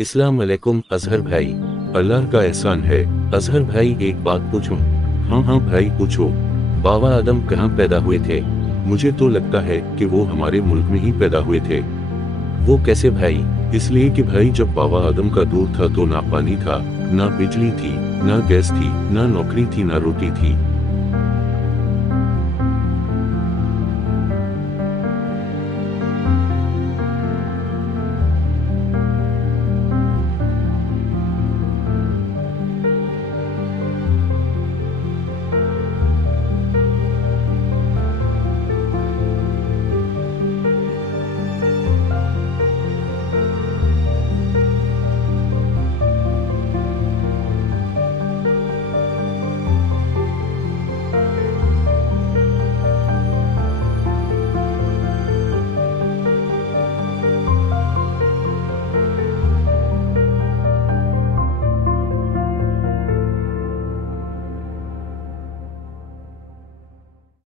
अस्सलाम वालेकुम अजहर भाई। अल्लाह का एहसान है। अजहर भाई एक बात पूछूं? हाँ हाँ भाई पूछो। बाबा आदम कहाँ पैदा हुए थे? मुझे तो लगता है कि वो हमारे मुल्क में ही पैदा हुए थे। वो कैसे भाई? इसलिए कि भाई जब बाबा आदम का दौर था तो ना पानी था, ना बिजली थी, ना गैस थी, ना नौकरी थी, ना रोटी थी।